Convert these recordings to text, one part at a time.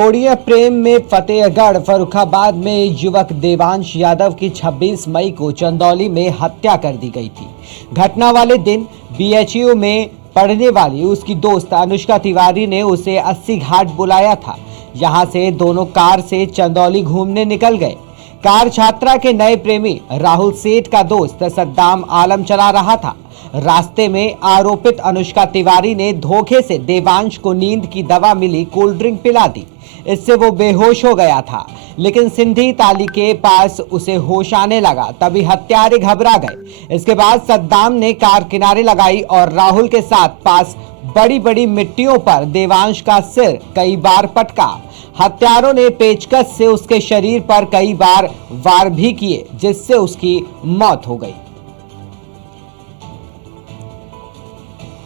भागोड़िया प्रेम में फतेहगढ़ फर्रुखाबाद में युवक देवांश यादव की 26 मई को चंदौली में हत्या कर दी गई थी। घटना वाले दिन बीएचयू में पढ़ने वाली उसकी दोस्त अनुष्का तिवारी ने उसे 80 घाट बुलाया था। यहां से दोनों कार से चंदौली घूमने निकल गए। कार छात्रा के नए प्रेमी राहुल सेठ का दोस्त सद्दाम आलम चला रहा था। रास्ते में आरोपित अनुष्का तिवारी ने धोखे से देवांश को नींद की दवा मिली कोल्ड ड्रिंक पिला दी। इससे वो बेहोश हो गया था, लेकिन सिंधी ताली के पास उसे होश आने लगा। तभी हत्यारे घबरा गए। इसके बाद सद्दाम ने कार किनारे लगाई और राहुल के साथ पास बड़ी बड़ी मिट्टियों पर देवांश का सिर कई बार पटका। हत्यारों ने पेचकस से उसके शरीर पर कई बार वार भी किए, जिससे उसकी मौत हो गई।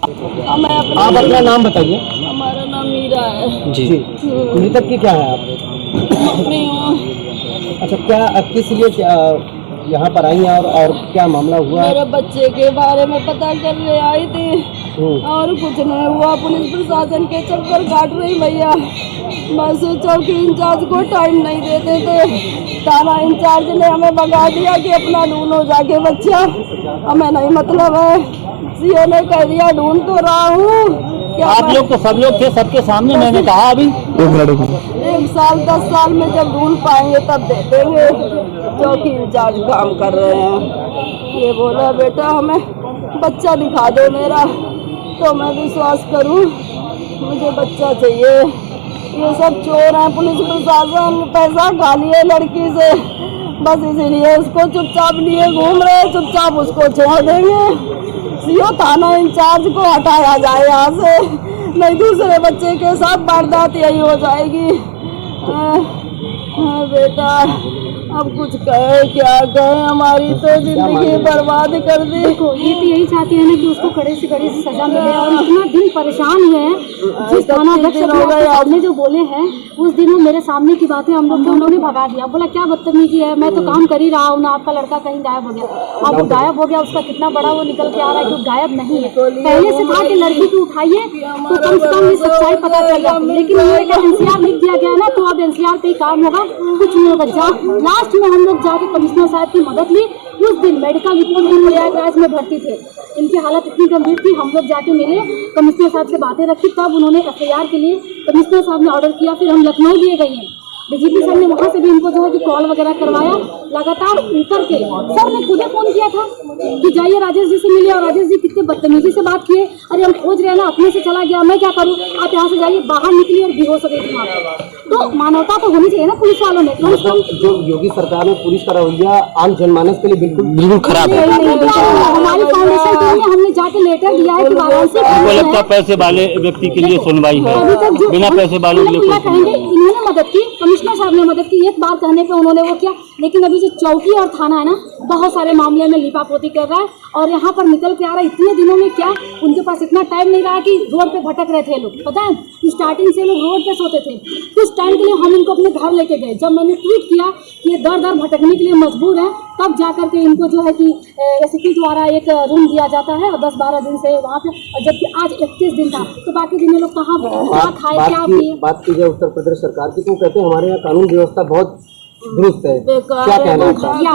आप अपना नाम बताइए। हमारा नाम मीरा है जी। मृतक की क्या है आप? मम्मी हूँ। अच्छा, क्या किस लिए यहाँ पर आई हैं और क्या मामला हुआ? मेरे बच्चे के बारे में पता करने आई थी और कुछ नहीं हुआ। पुलिस प्रशासन के चक्कर काट रही भैया। बस चौकी इंचार्ज को टाइम नहीं देते थे। थाना इंचार्ज ने हमें भगा दिया कि अपना ढूंढो जाके बच्चा। हमें नहीं मतलब है। सीओ ने कह दिया ढूंढ तो रहा हूँ। आप लोग तो सब लोग थे, सबके सामने मैंने कहा अभी 1 साल 10 साल में जब ढूंढ पाएंगे तब दे देंगे। चौकी इंचार्ज काम कर रहे हैं। ये बोला बेटा हमें बच्चा दिखा दो मेरा, तो मैं विश्वास करूं। मुझे बच्चा चाहिए। ये सब चोर हैं। पुलिस प्रशासन पैसा खा लिए लड़की से, बस इसीलिए उसको चुपचाप लिए घूम रहे। चुपचाप उसको छोड़ देंगे। सीओ थाना इंचार्ज को हटाया जाए यहाँ से, नहीं दूसरे बच्चे के साथ वारदात यही हो जाएगी। बेटा अब कुछ कहे क्या कहे, हमारी तो जिंदगी बर्बाद कर दी। देखो ये तो यही चाहती है ना कि उसको कड़े से कड़ी सजा मिले। और इतना दिन परेशान हुए हैं। जिस थाना अध्यक्ष ने जो बोले हैं उस दिन वो मेरे सामने की बातें हम लोग दोनों ने भगा दिया। बोला क्या बदतमीजी है, मैं तो काम कर ही रहा हूँ ना, आपका लड़का कहीं गायब हो गया। अब वो गायब हो गया, उसका कितना बड़ा वो निकल के आ रहा है कि गायब नहीं है। पहले से था कि लड़की को उठाइए तो कम से कम ये सच्चाई पता चल जाती, लेकिन एनसीआर लिख दिया गया ना, तो अब एनसीआर पे ही काम होगा, कुछ नहीं होगा। लास्ट में हम लोग जाके कमिश्नर साहब की मदद ली। उस दिन मेडिकल रिपोर्ट में प्रयागराज में भर्ती थे, इनकी हालत इतनी गंभीर थी। हम लोग जाके मिले, कमिश्नर साहब से बातें रखी, तब उन्होंने एफआईआर के लिए कमिश्नर साहब ने ऑर्डर किया। फिर हम लखनऊ लिए गए हैं, डीजीपी सर ने वहाँ से भी इनको जो है कि कॉल वगैरह करवाया। लगातार उतर के सर ने खुद फोन किया था कि जाइए राजेश जी से मिलिए, और राजेश जी कितने बदतमीजी से बात किए। अरे हम खोज रहे हैं ना, अपने से चला गया, मैं क्या करूँ, आप यहाँ से जाइए। बाहर निकली और बेहोश हो गई थी वहाँ पर। तो मानवता तो होनी चाहिए ना पुलिस वालों में। जो योगी सरकार ने पुलिस का रवैया आम जनमानस के लिए बिल्कुल खराब है। हमारी फाउंडेशन टीम ने हमने जाके लेटर दिया है कि वाराणसी पैसे वाले व्यक्ति के लिए सुनवाई है, बिना पैसे वाले कहेंगे। इन्होंने मदद की, कमिश्नर साहब ने मदद की, एक बार कहने पे उन्होंने वो किया। लेकिन अभी जो चौकी और थाना है ना, बहुत सारे मामले में लिपापोती कर रहा है और यहाँ पर निकल के आ रहा है। इतने दिनों में क्या उनके पास इतना टाइम नहीं रहा कि रोड पे भटक रहे थे लोग। पता है स्टार्टिंग से लोग रोड पे सोते थे। कुछ टाइम के लिए हम इनको अपने घर लेके गए। जब मैंने ट्वीट किया कि ये दर दर भटकने के लिए मजबूर है, तब जाकर के इनको जो है कि एसपी द्वारा एक रूम दिया जाता है और 10-12 दिन से वहाँ पे, और जबकि आज 31 दिन था, तो बाकी दिन लोग कहाँ खाए क्या पिए। बात की जाए उत्तर प्रदेश सरकार की, तो कहते हैं हमारे यहाँ कानून व्यवस्था बहुत दुरुस्त है। क्या कहना है?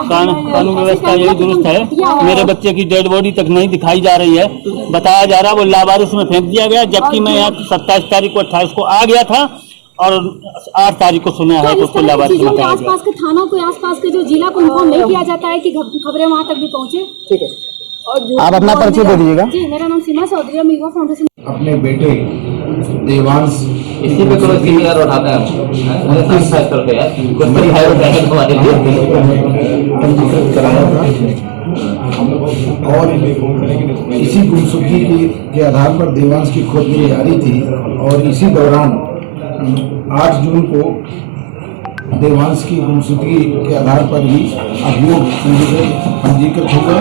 कानून व्यवस्था यही दुरुस्त है। मेरे बच्चे की डेड बॉडी तक नहीं दिखाई जा रही है। बताया जा रहा है वो लावारिस में फेंक दिया गया, जबकि मैं यहाँ 27 तारीख को 28 को आ गया था और 8 तारीख को सुना है उसको लावारिस में फेंका गया। आसपास के थानों को, आसपास के जो जिला को इन्फॉर्म नहीं किया जाता है कि खबरें वहाँ तक भी पहुँचे। ठीक है, आप अपना परिचय दे दीजिएगा। जी, मेरा नाम सीमा चौधरी है, मीवा फाउंडेशन। अपने बेटे देवांश इसी पे करो 3000 उठाता है करके यार, कुछ बड़ी हाई होता है हमारे लिए पंजीकृत कराया था और इसी गुमशुदगी के आधार पर देवांश की खोजबीन जारी थी। और इसी दौरान 8 जून को देवांश की गुमशुदगी के आधार पर ही अभियोग पंजीकृत हुआ।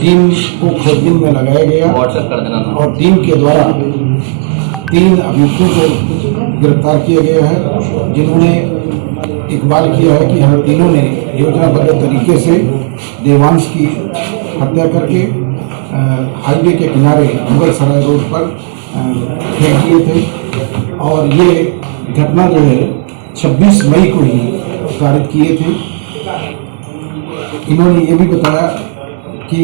टीम को खोजबीन में लगाया गया और टीम के द्वारा 3 अभियुक्तों को गिरफ्तार किया गया है, जिन्होंने इकबाल किया है कि हम तीनों ने योजनाबद्ध तरीके से देवांश की हत्या करके हाईवे के किनारे मुगल सराय रोड पर फेंक दिए थे। और ये घटना जो है 26 मई को ही कारित किए थे। इन्होंने ये भी बताया कि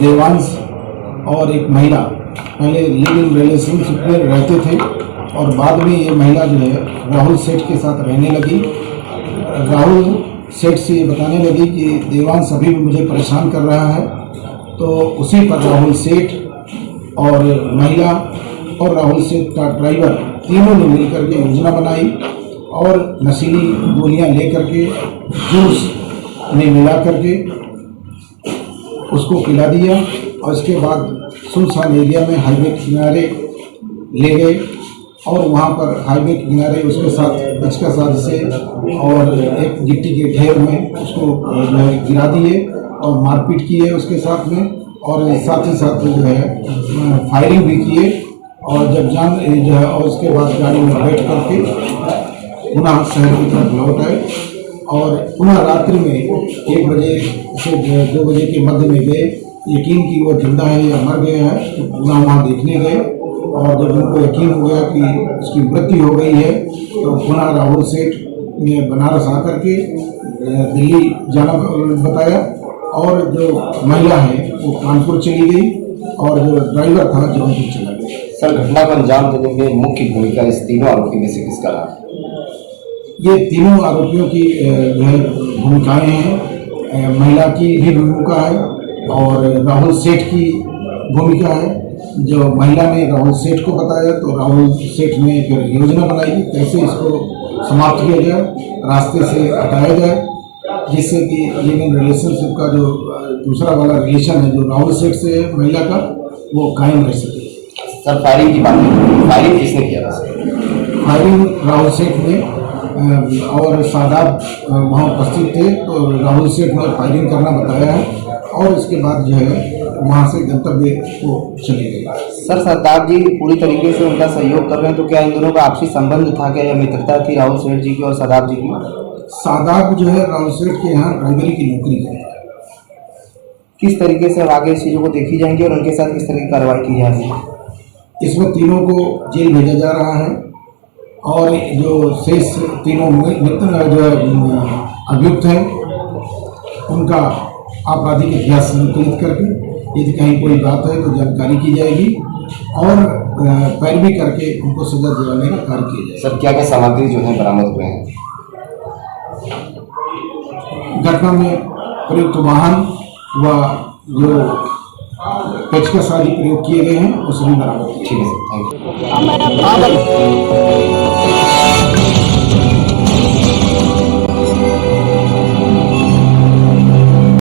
देवांश और एक महिला पहले लिव इन रिलेशनशिप में रहते थे और बाद में ये महिला जो है राहुल सेठ के साथ रहने लगी। राहुल सेठ से ये बताने लगी कि देवांश अभी भी मुझे परेशान कर रहा है, तो उसी पर राहुल सेठ और महिला और राहुल सेठ का ड्राइवर तीनों ने मिलकर के योजना बनाई और नशीली गोलियां लेकर के जूस में मिला करके उसको पिला दिया और इसके बाद सुनसान एरिया में हाईवे के किनारे ले गए और वहाँ पर हाईवे के किनारे उसके साथ पिचका साज से और एक गिट्टी के ढेर में उसको जो है गिरा दिए और मारपीट किए उसके साथ में और साथ ही साथ जो है फायरिंग भी किए और जब जान जो है और उसके बाद गाड़ी में बैठ करके पुनः शहर की तरफ लौट आए और पुनः रात्रि में 1 बजे से 2 बजे के मध्य में गए। यकीन कि वो जिंदा है या मर गया है तो पुनः वहाँ देखने गए और जब उनको यकीन हो गया कि उसकी मृत्यु हो गई है तो पुनः राहुल सेठ ने बनारस आकर के दिल्ली जाना बताया और जो महिला है वो कानपुर चली गई और जो ड्राइवर था जौनपुर चला गया। सर, घटना को अंजाम देने में मुख्य भूमिका इस तीनों आरोपी में से किसका रहा? ये तीनों आरोपियों की जो है भूमिकाएं हैं। महिला की भी भूमिका है और राहुल सेठ की भूमिका है। जो महिला ने राहुल सेठ को बताया तो राहुल सेठ ने फिर योजना बनाई कि कैसे इसको समाप्त किया जाए, रास्ते से हटाया जाए, जिससे कि लिव इन रिलेशनशिप का जो दूसरा वाला रिलेशन है जो राहुल सेठ से है महिला का, वो कायम रह सके। सर, फायरिंग की बात है, फायरिंग किसने किया था? फायरिंग राहुल सेठ ने और शादाब वहाँ उपस्थित थे तो राहुल सेठ ने फायरिंग करना बताया है और इसके बाद जो है वहाँ से गंतव्य को चले गए। सर, शादाब जी पूरी तरीके से उनका सहयोग कर रहे हैं, तो क्या इन दोनों का आपसी संबंध था, क्या यह मित्रता थी राहुल सेठ जी की और शादाब जी की? शादाब जो है राहुल सेठ के यहाँ ड्राइवरी की नौकरी करता है। किस तरीके से अब आगे इस चीज़ों को देखी जाएंगी और उनके साथ किस तरह की कार्रवाई की जाएगी? इसमें तीनों को जेल भेजा जा रहा है और जो शेष तीनों मित्र जो अभियुक्त हैं उनका आपराधिक इतिहास संकलित करके यदि कहीं कोई बात है तो जानकारी की जाएगी और पैरवी करके उनको सजा दिलाने का कार्य किया जाएगा। सर, क्या क्या सामग्री जो है बरामद हुए हैं? घटना में प्रयुक्त वाहन व जो पेचकस आदि प्रयोग किए गए हैं वो सभी बरामद। ठीक है सर, थैंक यू।